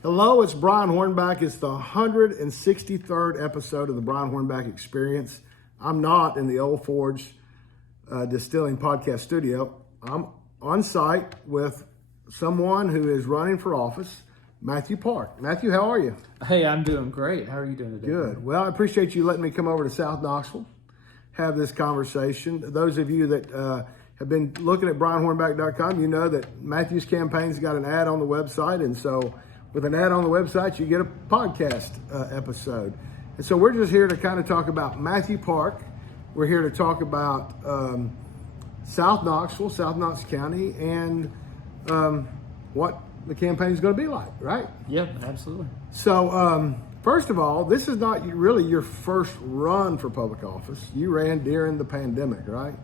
Hello, it's Brian Hornback. It's the 163rd episode of the Brian Hornback Experience. I'm not in the Old Forge Distilling Podcast Studio. I'm on site with someone who is running for office, Matthew Park. Matthew, how are you? Hey, I'm doing great. How are you doing today? Good. Well, I appreciate you letting me come over to South Knoxville, have this conversation. Those of you that have been looking at brianhornback.com, you know that Matthew's campaign's got an ad on the website, and so with an ad on the website, you get a podcast episode. And so we're just here to kind of talk about Matthew Park. We're here to talk about South Knoxville, South Knox County, and what the campaign is going to be like, right? Yep, absolutely. So first of all, this is not really your first run for public office. You ran during the pandemic, right?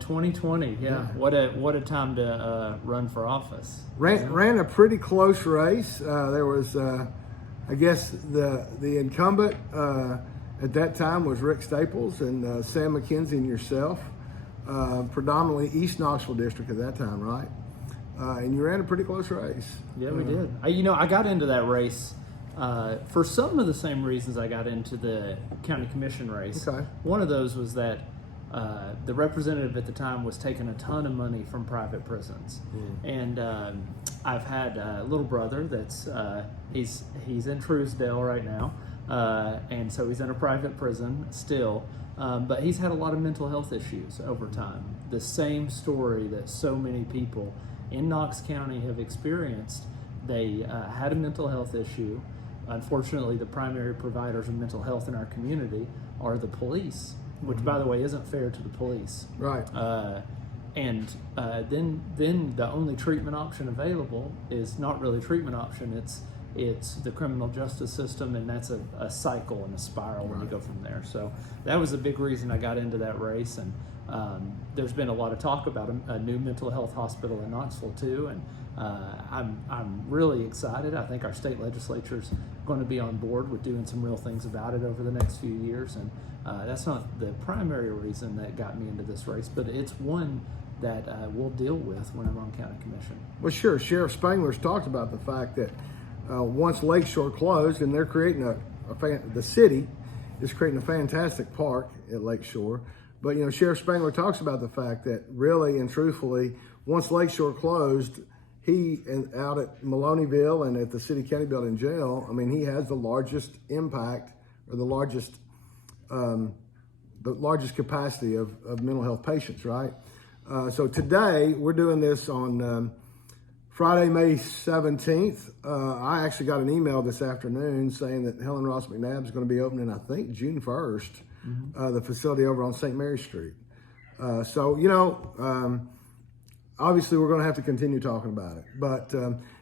2020, yeah. What a time to run for office. Ran a pretty close race. There was, I guess, the incumbent at that time was Rick Staples and Sam McKenzie and yourself, predominantly East Knoxville district at that time, right? And you ran a pretty close race. Yeah, we did. I got into that race for some of the same reasons I got into the county commission race. Okay. One of those was that the representative at the time was taking a ton of money from private prisons, and I've had a little brother that's he's in Truesdale right now, and so he's in a private prison still, but he's had a lot of mental health issues over time. The same story that so many people in Knox County have experienced. They had a mental health issue. Unfortunately, the primary providers of mental health in our community are the police, which, by the way, isn't fair to the police. Right. And then the only treatment option available is not really a treatment option. It's the criminal justice system, and that's a cycle and a spiral when you go from there. So that was a big reason I got into that race. And there's been a lot of talk about a new mental health hospital in Knoxville too, and I'm really excited. I think our state legislature is going to be on board with doing some real things about it over the next few years, and that's not the primary reason that got me into this race, but it's one that we'll deal with when I'm on county commission. Well, sure. Sheriff Spangler's talked about the fact that once Lakeshore closed, and they're creating the city is creating a fantastic park at Lakeshore. But, Sheriff Spangler talks about the fact that really and truthfully, once Lakeshore closed, he, and out at Maloneyville and at the City County Building Jail, I mean, he has the largest impact or the largest capacity of mental health patients, right? So today, we're doing this on Friday, May 17th. I actually got an email this afternoon saying that Helen Ross McNabb is going to be opening, I think, June 1st. The facility over on St. Mary Street. Obviously we're going to have to continue talking about it. But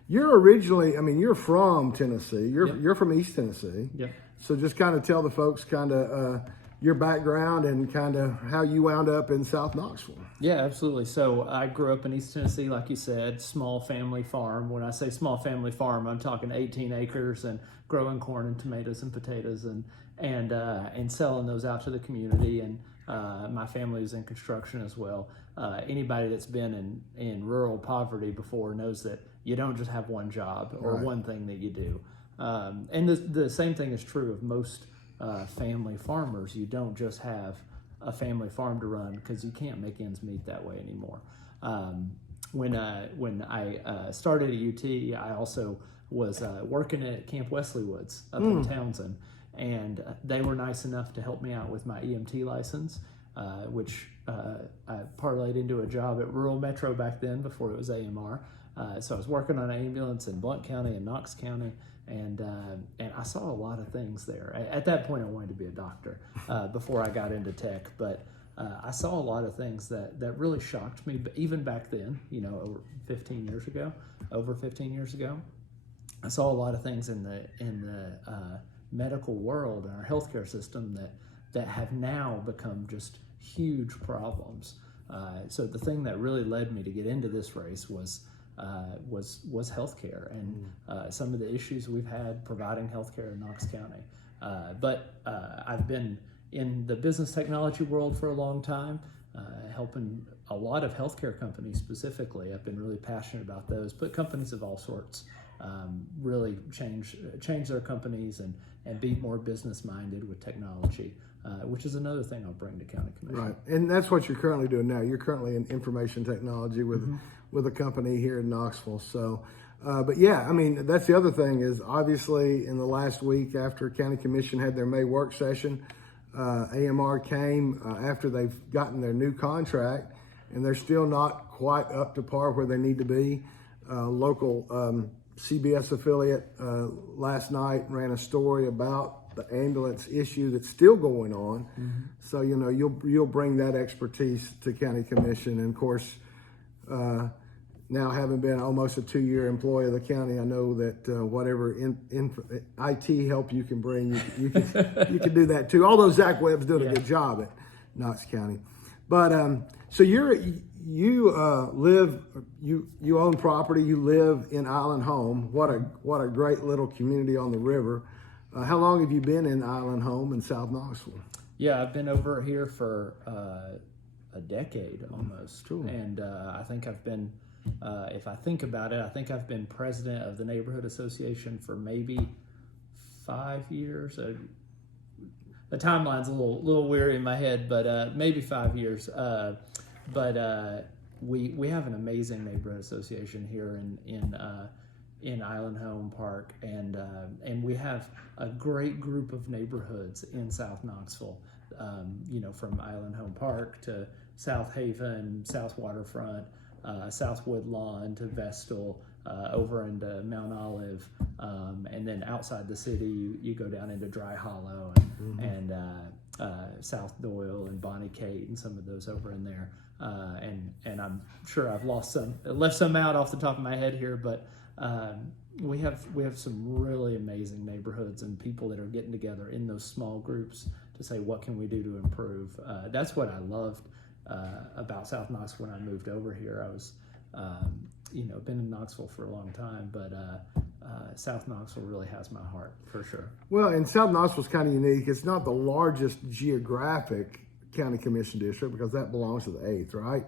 you're originally, you're from Tennessee. You're from East Tennessee. Yeah. So just kind of tell the folks kind of your background and kind of how you wound up in South Knoxville. Yeah, absolutely. So I grew up in East Tennessee, like you said, small family farm. When I say small family farm, I'm talking 18 acres and growing corn and tomatoes and potatoes and selling those out to the community. And my family was in construction as well. Anybody that's been in rural poverty before knows that you don't just have one job or one thing that you do. And the same thing is true of most family farmers. You don't just have a family farm to run because you can't make ends meet that way anymore. When I started at UT, I also was working at Camp Wesley Woods up in Townsend, and they were nice enough to help me out with my EMT license, which I parlayed into a job at Rural Metro back then before it was AMR. So I was working on an ambulance in Blount County and Knox County, and I saw a lot of things there. At that point, I wanted to be a doctor before I got into tech, but I saw a lot of things that really shocked me. But even back then, over 15 years ago, I saw a lot of things in the medical world and our healthcare system that have now become just huge problems. So the thing that really led me to get into this race was healthcare and some of the issues we've had providing healthcare in Knox County. But I've been in the business technology world for a long time, helping a lot of healthcare companies specifically. I've been really passionate about those, but companies of all sorts really change their companies and be more business minded with technology, which is another thing I'll bring to County Commission. Right, and that's what you're currently doing now. You're currently in information technology with a company here in Knoxville. So, but yeah, I mean, that's the other thing is obviously in the last week after County Commission had their May work session, AMR came after they've gotten their new contract, and they're still not quite up to par where they need to be. Local CBS affiliate last night ran a story about the ambulance issue that's still going on. So you'll bring that expertise to County Commission, and of course, now having been almost a 2-year employee of the county, I know that whatever IT help you can bring, you can do that too. Although Zach Webb's doing a good job at Knox County, but so you own property. You live in Island Home. What a great little community on the river. How long have you been in Island Home in South Knoxville? Yeah, I've been over here for a decade almost. Cool. And I think I've been, if I think about it, I think I've been president of the neighborhood association for maybe 5 years. The timeline's a little weary in my head, but maybe 5 years. But we have an amazing neighborhood association here in Island Home Park, and we have a great group of neighborhoods in South Knoxville. From Island Home Park to South Haven, South Waterfront, South Woodlawn to Vestal, over into Mount Olive, and then outside the city, you go down into Dry Hollow and South Doyle and Bonnie Kate and some of those over in there. And I'm sure I've left some out off the top of my head here, but we have some really amazing neighborhoods and people that are getting together in those small groups to say, what can we do to improve? That's what I loved about South Knoxville when I moved over here. I was, been in Knoxville for a long time, but South Knoxville really has my heart for sure. Well, and South Knoxville's kind of unique. It's not the largest geographic county commission district because that belongs to the 8th, right?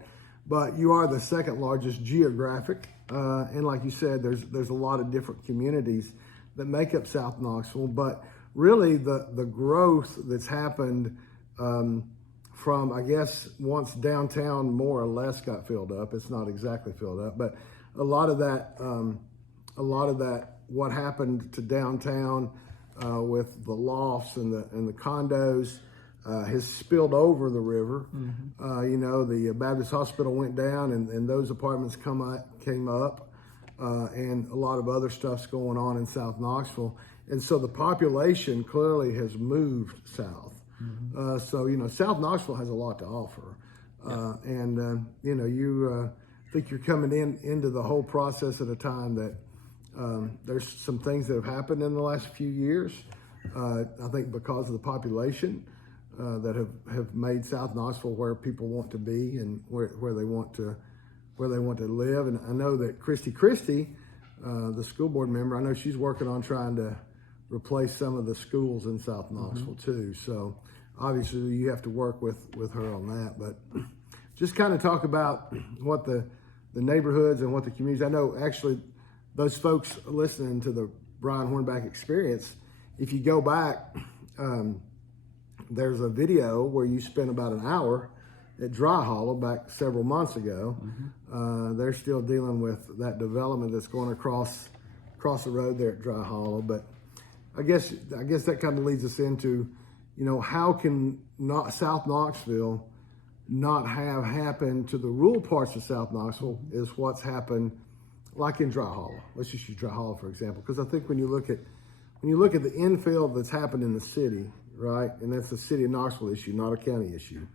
But you are the second largest geographic, and like you said, there's a lot of different communities that make up South Knoxville. But really, the growth that's happened from, I guess, once downtown more or less got filled up. It's not exactly filled up, but a lot of that, what happened to downtown with the lofts and the condos. Has spilled over the river. The Baptist Hospital went down, and those apartments came up, and a lot of other stuff's going on in South Knoxville. And so the population clearly has moved south. South Knoxville has a lot to offer. You think you're coming into the whole process at a time that there's some things that have happened in the last few years. I think because of the population. That have made South Knoxville where people want to be and where they want to live. And I know that Christy, the school board member, I know she's working on trying to replace some of the schools in South Knoxville too. So obviously you have to work with her on that. But just kind of talk about what the neighborhoods and what the communities. I know actually those folks listening to the Brian Hornback Experience, if you go back. There's a video where you spent about an hour at Dry Hollow back several months ago. They're still dealing with that development that's going across the road there at Dry Hollow. But I guess that kind of leads us into, how can South Knoxville not have happened to the rural parts of South Knoxville is what's happened like in Dry Hollow. Let's just use Dry Hollow for example, because I think when you look at the infill that's happened in the city, right? And that's the city of Knoxville issue, not a county issue.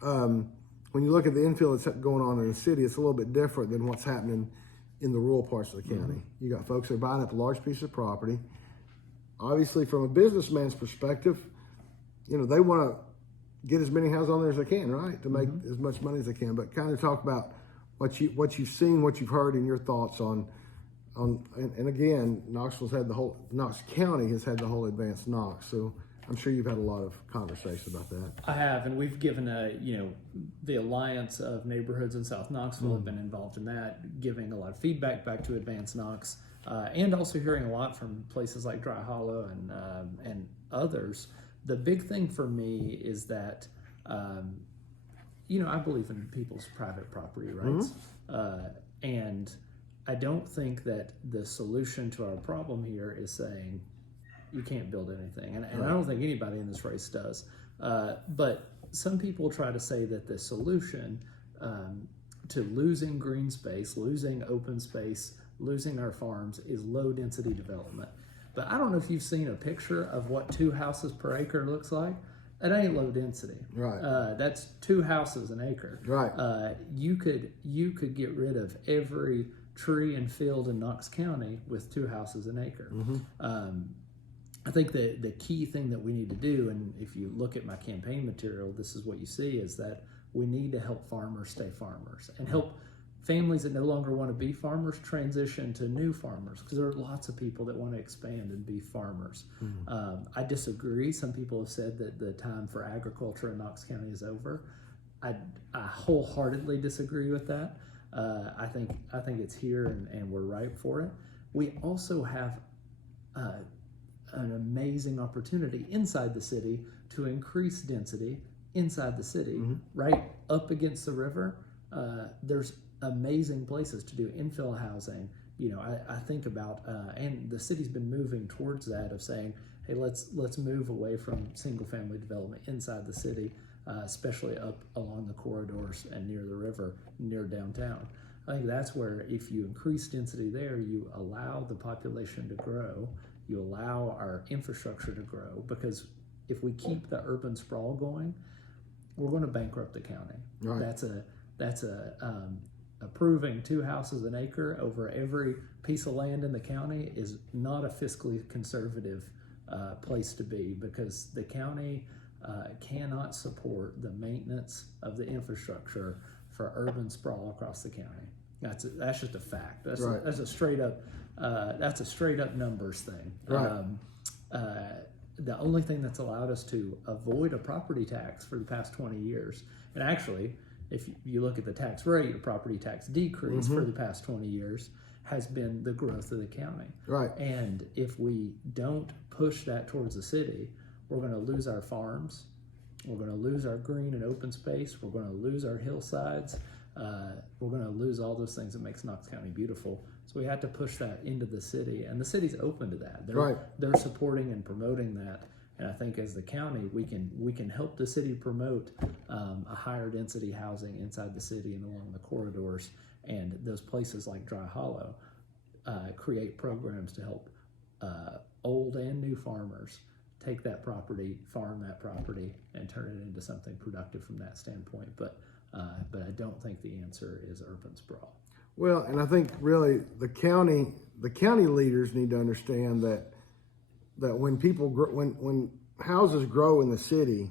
When you look at the infill that's going on in the city, it's a little bit different than what's happening in the rural parts of the county. You got folks that are buying up a large piece of property. Obviously, from a businessman's perspective, they want to get as many houses on there as they can, right? To make as much money as they can. But kind of talk about what you've seen, what you've heard, and your thoughts on and again, Knox County has had the whole advanced Knox. So I'm sure you've had a lot of conversation about that. I have, and we've given the Alliance of Neighborhoods in South Knoxville have been involved in that, giving a lot of feedback back to Advanced Knox. and also hearing a lot from places like Dry Hollow and others. The big thing for me is that, I believe in people's private property rights, and I don't think that the solution to our problem here is saying you can't build anything, and I don't think anybody in this race does. But some people try to say that the solution to losing green space, losing open space, losing our farms is low density development. But I don't know if you've seen a picture of what 2 houses per acre looks like. It ain't low density. Right. That's 2 houses an acre. Right. You could get rid of every tree and field in Knox County with 2 houses an acre. I think the key thing that we need to do, and if you look at my campaign material, this is what you see, is that we need to help farmers stay farmers and help families that no longer want to be farmers transition to new farmers, because there are lots of people that want to expand and be farmers. I disagree. Some people have said that the time for agriculture in Knox County is over. I wholeheartedly disagree with that. I think it's here and we're ripe for it. We also have an amazing opportunity inside the city to increase density inside the city, right up against the river. There's amazing places to do infill housing. I think about, and the city's been moving towards that, of saying, hey, let's move away from single family development inside the city, especially up along the corridors and near the river, near downtown. I think that's where, if you increase density there, you allow the population to grow, you allow our infrastructure to grow, because if we keep the urban sprawl going, we're going to bankrupt the county. Right. That's approving 2 houses an acre over every piece of land in the county is not a fiscally conservative place to be, because the county cannot support the maintenance of the infrastructure for urban sprawl across the county. That's just a fact. That's a straight up numbers thing. Right. The only thing that's allowed us to avoid a property tax for the past 20 years, and actually, if you look at the tax rate, a property tax decrease for the past 20 years, has been the growth of the county. Right. And if we don't push that towards the city, we're going to lose our farms, we're going to lose our green and open space, we're going to lose our hillsides, we're going to lose all those things that makes Knox County beautiful. So we have to push that into the city, and the city's open to that. They're supporting and promoting that. And I think as the county, we can help the city promote a higher density housing inside the city and along the corridors, and those places like Dry Hollow create programs to help old and new farmers take that property, farm that property, and turn it into something productive from that standpoint. But I don't think the answer is urban sprawl. Well, and I think really the county leaders need to understand that when people when houses grow in the city,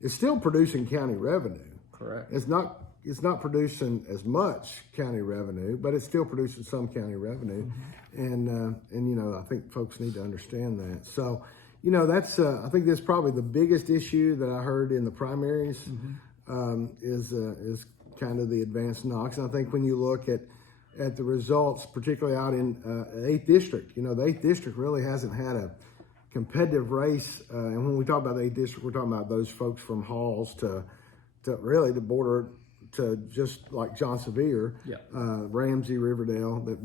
it's still producing county revenue. Correct. It's not producing as much county revenue, but it's still producing some county revenue, and I think folks need to understand that. So, that's I think that's probably the biggest issue that I heard in the primaries is kind of the advanced Knox. And I think when you look at the results, particularly out in 8th District, the 8th District really hasn't had a competitive race. And when we talk about the 8th District, we're talking about those folks from Halls to really the border to just like John Sevier, Ramsey, Riverdale, that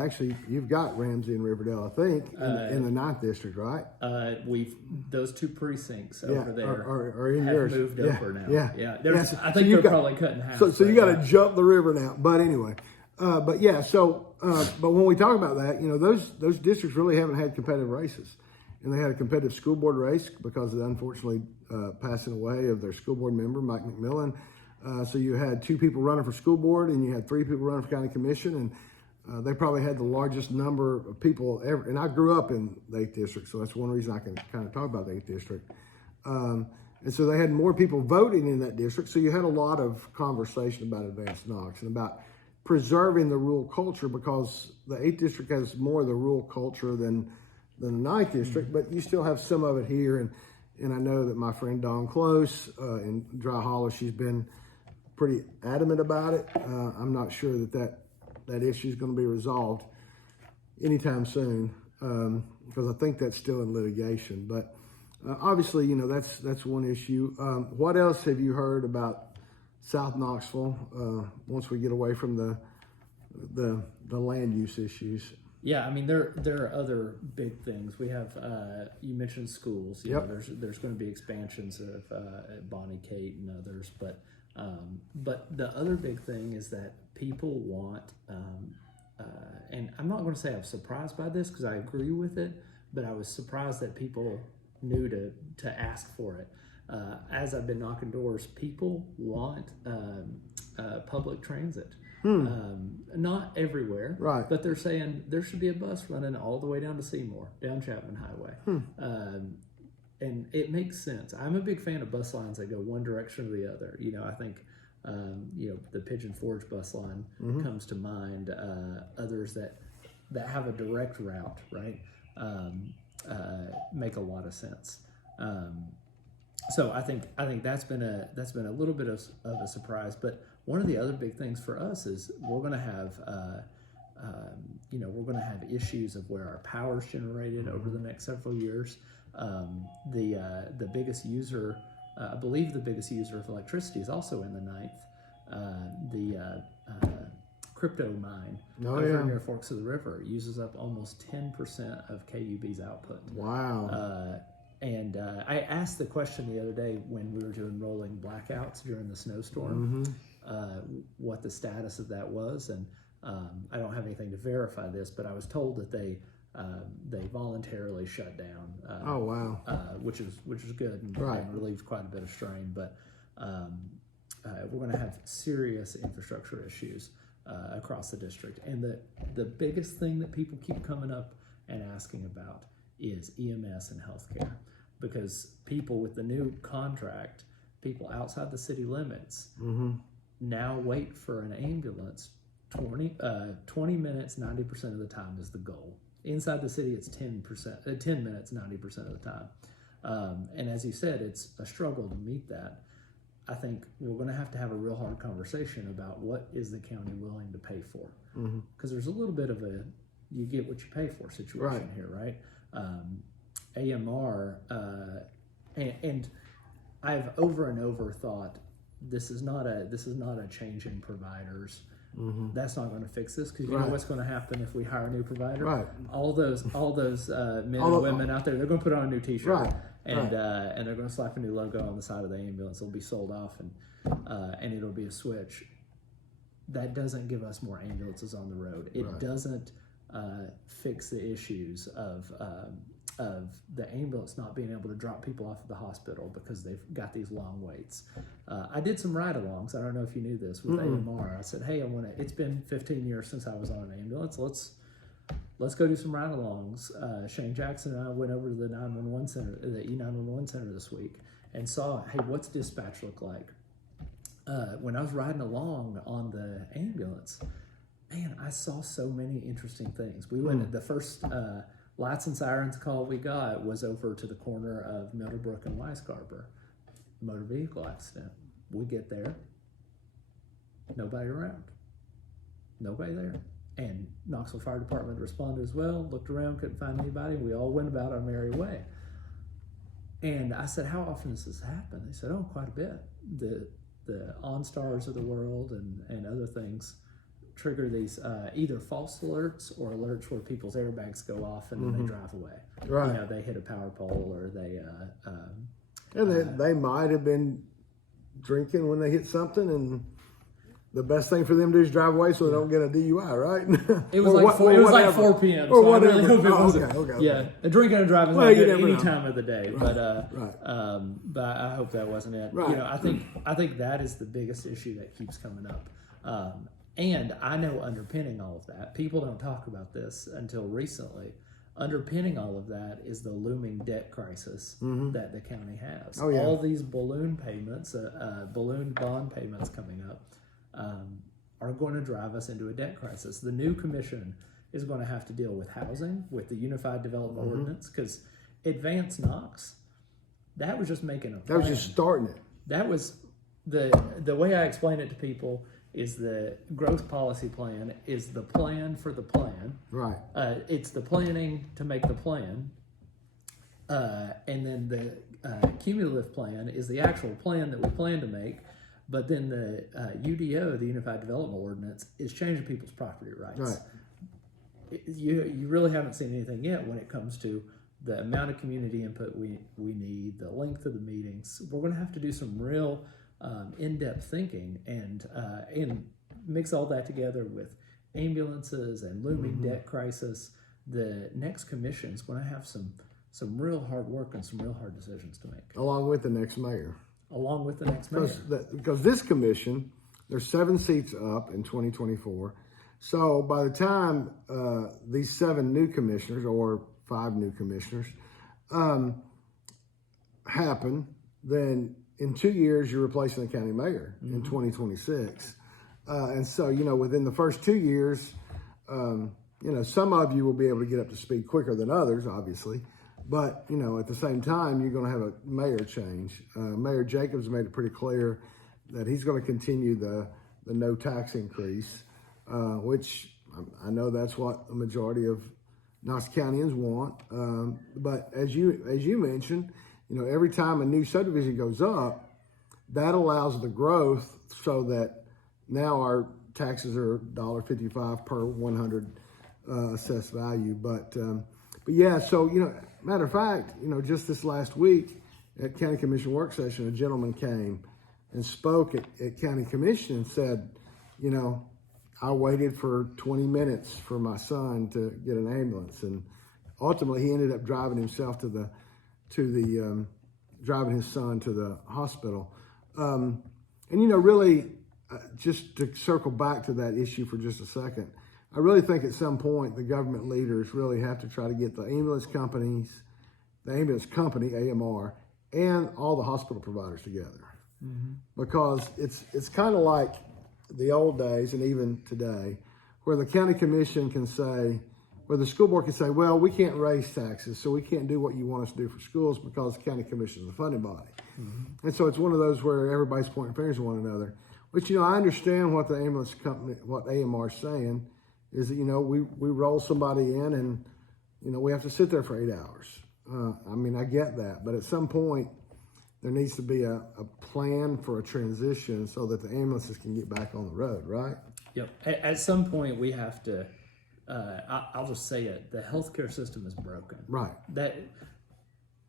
actually you've got Ramsey and Riverdale, I think, in the 9th District, right? Those 2 precincts over there are in have yours. moved over now. Yeah. I think they're probably cut in half. So you got to jump the river now. But anyway, but when we talk about that, those districts really haven't had competitive races. And they had a competitive school board race because of the unfortunately passing away of their school board member, Mike McMillan. So you had 2 people running for school board, and you had 3 people running for county commission, and they probably had the largest number of people ever. And I grew up in the 8th District, so that's one reason I can kind of talk about the 8th District. And so they had more people voting in that district. So you had a lot of conversation about advanced Knox and about preserving the rural culture, because the 8th District has more of the rural culture than the 9th District, but you still have some of it here. And I know that my friend Dawn Close in Dry Hollow, she's been pretty adamant about it. I'm not sure that that issue is going to be resolved anytime soon, because I think that's still in litigation. But obviously, you know, that's one issue. What else have you heard about South Knoxville once we get away from the land use issues? Yeah, I mean there are other big things. We have you mentioned schools. You Yep. know, there's going to be expansions of Bonnie Kate and others, but the other big thing is that people want, and I'm not going to say I'm surprised by this because I agree with it, but I was surprised that people knew to ask for it. As I've been knocking doors, people want public transit. Not everywhere, Right. but they're saying there should be a bus running all the way down to Seymour, down Chapman Highway. And it makes sense. I'm a big fan of bus lines that go one direction or the other. You know, I think, you know, the Pigeon Forge bus line comes to mind. Others that have a direct route, right, make a lot of sense. So I think that's been a little bit of a surprise. But one of the other big things for us is we're going to have we're going to have issues of where our power is generated over the next several years. The biggest user, I believe, the biggest user of electricity is also in the ninth. The crypto mine over near Forks of the River uses up almost 10% of KUB's output. Wow. And I asked the question the other day when we were doing rolling blackouts during the snowstorm, what the status of that was. And I don't have anything to verify this, but I was told that they voluntarily shut down. Oh, wow. Which is good and relieved quite a bit of strain. But we're going to have serious infrastructure issues across the district. And the biggest thing that people keep coming up and asking about is EMS and healthcare, because people with the new contract, people outside the city limits, now wait for an ambulance 20 minutes, 90% of the time is the goal. Inside the city, it's 10 minutes, 90% of the time. And as you said, it's a struggle to meet that. I think we're going to have a real hard conversation about what is the county willing to pay for, because there's a little bit of a you get what you pay for situation here, right? AMR, and I've over and over thought this is not a change in providers. That's not going to fix this, because you know what's going to happen if we hire a new provider. Right. All those men and women out there, they're going to put on a new T-shirt, and they're going to slap a new logo on the side of the ambulance. It'll be sold off, and it'll be a switch. That doesn't give us more ambulances on the road. It doesn't fix the issues of the ambulance not being able to drop people off at the hospital because they've got these long waits. I did some ride-alongs. I don't know if you knew this with AMR. I said, hey, it's been 15 years since I was on an ambulance. Let's go do some ride-alongs. Shane Jackson and I went over to the 911 center, the E911 center this week, and saw, hey, what's dispatch look like? When I was riding along on the ambulance, man, I saw so many interesting things. We went the first lights and sirens call we got was over to the corner of Middlebrook and Weisgarber. Motor vehicle accident. We get there, nobody around, nobody there. And Knoxville Fire Department responded as well, looked around, couldn't find anybody. We all went about our merry way. And I said, how often does this happen? They said, oh, quite a bit. The OnStars of the world and other things trigger these either false alerts or alerts where people's airbags go off and then they drive away. Right. You know, they hit a power pole or they... and they might have been drinking when they hit something, and the best thing for them to do is drive away so they don't get a DUI, right? It was like 4 p.m. Or so whatever. I really hope it wasn't. Okay. Yeah, drinking and driving is not good any time of the day, but I hope that wasn't it. Right. You know, I think that is the biggest issue that keeps coming up. And I know underpinning all of that, people don't talk about this until recently. Underpinning all of that is the looming debt crisis that the county has. All these balloon payments, balloon bond payments coming up are going to drive us into a debt crisis. The new commission is going to have to deal with housing, with the Unified Development Ordinance, because Advance Knox, that was just making a plan. That was just starting it. That was the way I explain it to people is the growth policy plan is the plan for the plan. Right. It's the planning to make the plan. And then the cumulative plan is the actual plan that we plan to make. But then the UDO, the Unified Development Ordinance, is changing people's property rights. Right. You really haven't seen anything yet when it comes to the amount of community input we need, the length of the meetings. We're going to have to do some real in-depth thinking and mix all that together with ambulances and looming debt crisis. The next commission is going to have some real hard work and some real hard decisions to make. Along with the next mayor. Along with the next mayor. Because this commission, there's 7 seats up in 2024. So by the time these 7 new commissioners or 5 new commissioners happen, then in 2 years you're replacing the county mayor in 2026. And so, within the first 2 years, some of you will be able to get up to speed quicker than others, obviously. But, at the same time, you're going to have a mayor change. Mayor Jacobs made it pretty clear that he's going to continue the no tax increase, which I know that's what the majority of Knox Countyans want. But as you mentioned, every time a new subdivision goes up, that allows the growth so that now our taxes are $1.55 per 100 assessed value. But yeah, so, matter of fact, just this last week at County Commission work session, a gentleman came and spoke at County Commission and said, I waited for 20 minutes for my son to get an ambulance, and ultimately he ended up driving himself driving his son to the hospital. And really, just to circle back to that issue for just a second, I really think at some point the government leaders really have to try to get the ambulance company, AMR, and all the hospital providers together, because it's kind of like the old days and even today, where the county commission can say, where the school board can say, well, we can't raise taxes, so we can't do what you want us to do for schools because the county commission is a funding body. And so it's one of those where everybody's pointing fingers at one another, which, I understand what the ambulance company, what AMR is saying is that, we roll somebody in and, we have to sit there for 8 hours. I get that, but at some point there needs to be a plan for a transition so that the ambulances can get back on the road, right? Yep. At some point we have to, I'll just say it, the healthcare system is broken. Right. That,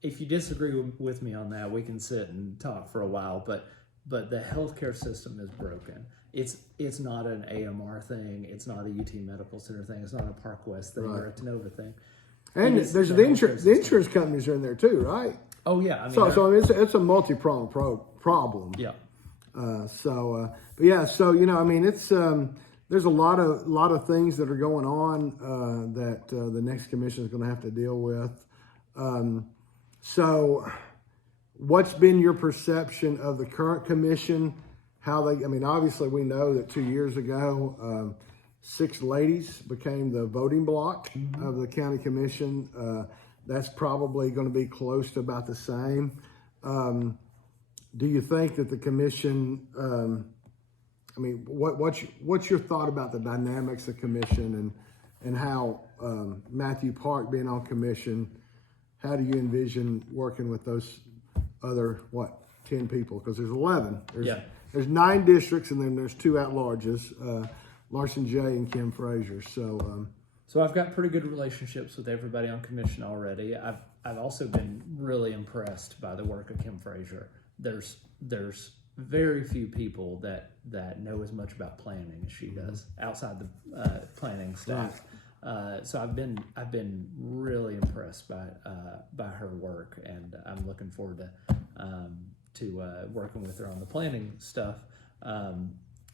if you disagree with me on that, we can sit and talk for a while, but the healthcare system is broken. It's not an AMR thing. It's not a UT Medical Center thing. It's not a Park West thing or a Tenova thing. And there's the insurance companies are in there too, right? Oh yeah. It's a multi-pronged problem. Yeah. But yeah, so it's there's a lot of things that are going on that the next commission is going to have to deal with. So, what's been your perception of the current commission? How they? Obviously we know that 2 years ago, 6 ladies became the voting bloc of the county commission. That's probably going to be close to about the same. Do you think that the commission? What's your thought about the dynamics of commission and how Matthew Park being on commission? How do you envision working with those other 10 people? Because there's 11. There's 9 districts, and then there's 2 at-larges, Larson J. and Kim Frazier. So I've got pretty good relationships with everybody on commission already. I've also been really impressed by the work of Kim Frazier. There's very few people that know as much about planning as she does outside the planning staff. So I've been really impressed by her work, and I'm looking forward to working with her on the planning stuff.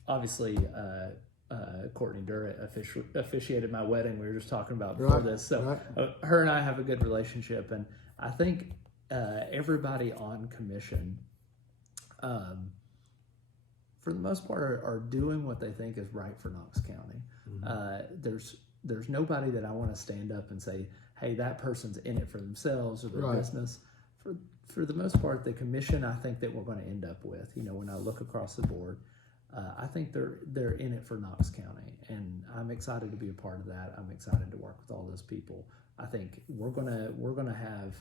Obviously, Courtney Durrett officiated my wedding. We were just talking about before this. So her and I have a good relationship, and I think everybody on commission, for the most part, are doing what they think is right for Knox County. There's nobody that I want to stand up and say, hey, that person's in it for themselves or their business. For the most part, the commission I think that we're going to end up with, when I look across the board, I think they're in it for Knox County, and I'm excited to be a part of that. I'm excited to work with all those people. I think we're gonna have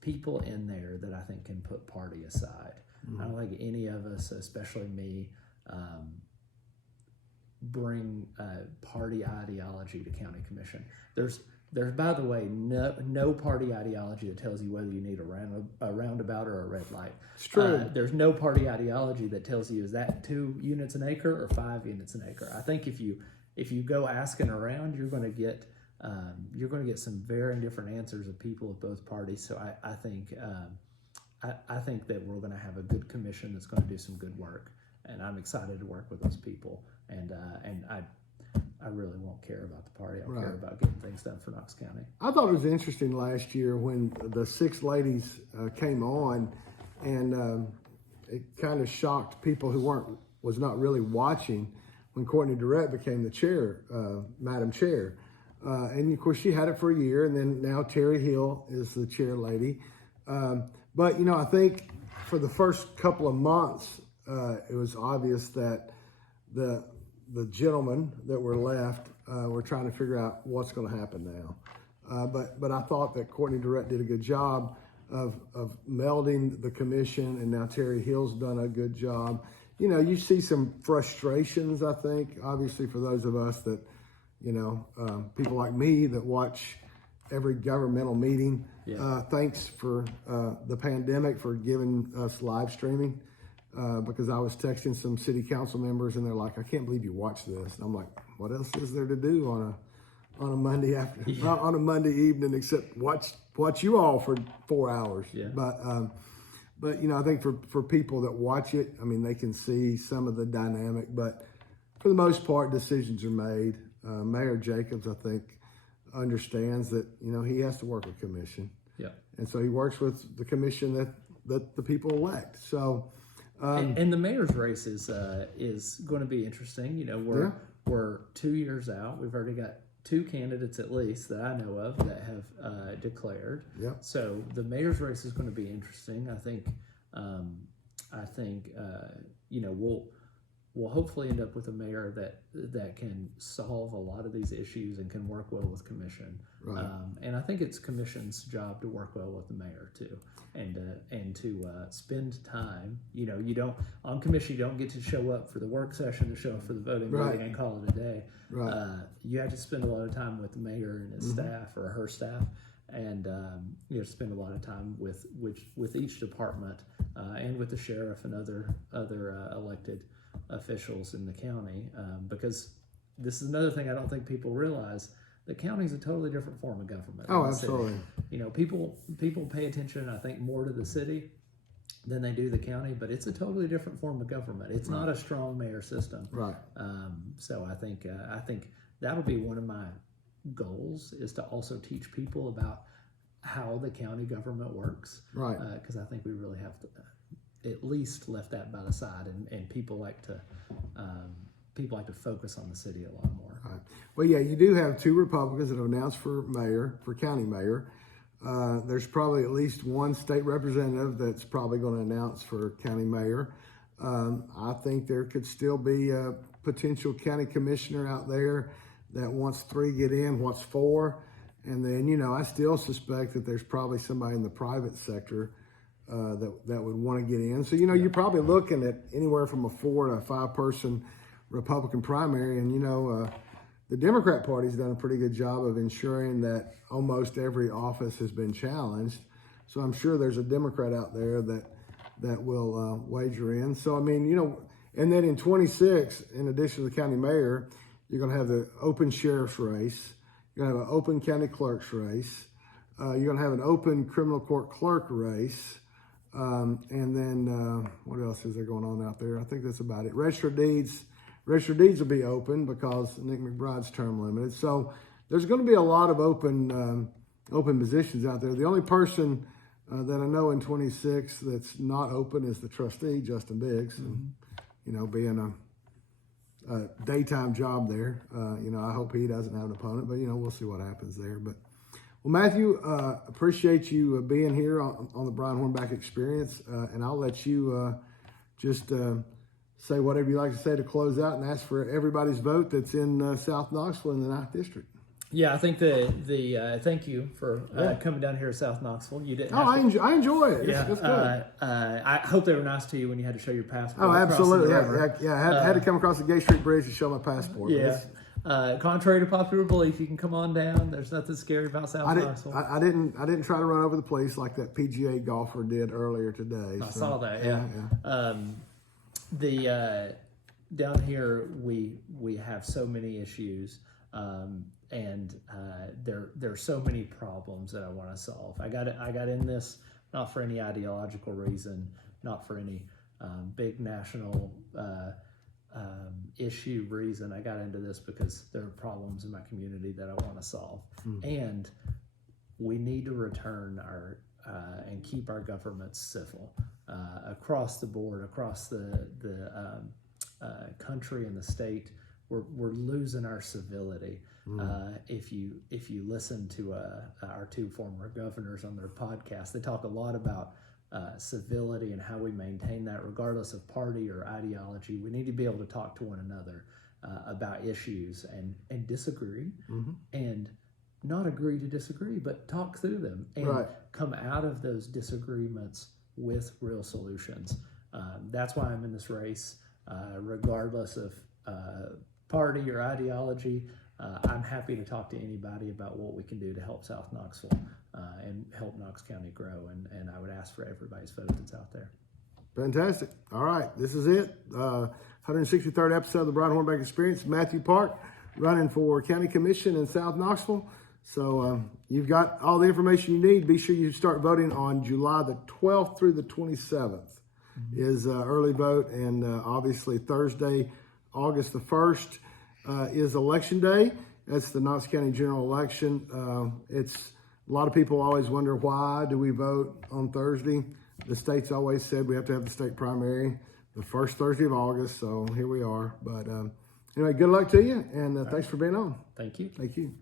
people in there that I think can put party aside. I don't think any of us, especially me, bring party ideology to county commission. There's by the way no party ideology that tells you whether you need a roundabout or a red light. It's true. There's no party ideology that tells you is that 2 units an acre or 5 units an acre. I think if you go asking around, you're going to get some very different answers of people of both parties. So I think that we're going to have a good commission that's going to do some good work, and I'm excited to work with those people. And I really won't care about the party. I'll care about getting things done for Knox County. I thought it was interesting last year when the 6 ladies came on, and it kind of shocked people who was not really watching when Courtney Durrett became the chair, Madam Chair. And of course she had it for a year, and then now Terry Hill is the chair lady. But I think for the first couple of months, it was obvious that the gentlemen that were left were trying to figure out what's going to happen now. But I thought that Courtney Durrett did a good job of melding the commission, and now Terry Hill's done a good job. You see some frustrations, I think, obviously for those of us that, people like me that watch every governmental meeting. Thanks for the pandemic for giving us live streaming. Because I was texting some city council members, and they're like, "I can't believe you watch this." And I'm like, "What else is there to do on a Monday on a Monday evening except watch you all for 4 hours?" Yeah. But I think for people that watch it, I mean, they can see some of the dynamic, but for the most part, decisions are made. Mayor Jacobs, I think, understands that he has to work with commission. Yeah. And so he works with the commission that the people elect. So. And the mayor's race is going to be interesting. We're 2 years out. We've already got 2 candidates at least that I know of that have declared. Yep. So the mayor's race is going to be interesting. I think we'll hopefully end up with a mayor that can solve a lot of these issues and can work well with commission. Right. And I think it's commission's job to work well with the mayor too, and to spend time. You don't on commission. You don't get to show up for the work session, to show up for the voting meeting and call it a day. Right. You have to spend a lot of time with the mayor and his staff or her staff, and spend a lot of time with each department and with the sheriff and other elected officials in the county, because this is another thing I don't think people realize. The county is a totally different form of government. Oh, absolutely. People pay attention, I think, more to the city than they do the county, but it's a totally different form of government. It's not a strong mayor system. Right. So I think that'll be one of my goals, is to also teach people about how the county government works. Right. Because I think we really have to at least left that by the side, and people like to focus on the city a lot more. Right. Well, yeah, you do have 2 Republicans that have announced for county mayor. There's probably at least 1 state representative that's probably going to announce for county mayor. I think there could still be a potential county commissioner out there that wants 3 get in, wants 4. And then, I still suspect that there's probably somebody in the private sector that would want to get in. So, you're probably looking at anywhere from a 4 to 5 person Republican primary. And, the Democrat Party's done a pretty good job of ensuring that almost every office has been challenged. So I'm sure there's a Democrat out there that will wager in. So, I mean, and then in 26, in addition to the county mayor, you're going to have the open sheriff's race. You're going to have an open county clerk's race. You're going to have an open criminal court clerk race. And then what else is there going on out there? I think that's about it. Registered deeds will be open because Nick McBride's term limited. So there's going to be a lot of open positions out there. The only person that I know in 26 that's not open is the trustee, Justin Biggs. Mm-hmm. And, being a daytime job there, I hope he doesn't have an opponent, but, we'll see what happens there. But, well, Matthew, appreciate you being here on the Brian Hornback Experience, and I'll let you just say whatever you like to say to close out and ask for everybody's vote that's in South Knoxville in the 9th District. Yeah, I think the thank you for coming down here to South Knoxville. You didn't. I enjoy it. Yeah, It's good. I hope they were nice to you when you had to show your passport. Oh, across the absolutely. river. I had to come across the Gay Street Bridge to show my passport. Yeah. Contrary to popular belief, you can come on down. There's nothing scary about South Knoxville. I didn't try to run over the police like that PGA golfer did earlier today. I saw that. Yeah. Down here we have so many issues, and there are so many problems that I want to solve. I got in this not for any ideological reason, not for any big national issue reason. I got into this because there are problems in my community that I want to solve, and we need to return our and keep our governments civil across the board, across the country and the state. We're losing our civility. If you listen to our two former governors on their podcast, they talk a lot about civility and how we maintain that regardless of party or ideology. We need to be able to talk to one another about issues and disagree and not agree to disagree, but talk through them and come out of those disagreements with real solutions. That's why I'm in this race, regardless of party or ideology. I'm happy to talk to anybody about what we can do to help South Knoxville and help Knox County grow. And I would ask for everybody's vote that's out there. Fantastic. All right, this is it. 163rd episode of the Brian Hornback Experience. Matthew Park running for County Commission in South Knoxville. So you've got all the information you need. Be sure you start voting on July the 12th through the 27th is early vote. And obviously Thursday, August the 1st is election day. That's the Knox County general election. It's a lot of people always wonder, why do we vote on Thursday? The state's always said we have to have the state primary the first Thursday of August. So here we are. But anyway, good luck to you. And thanks for being on. Thank you. Thank you.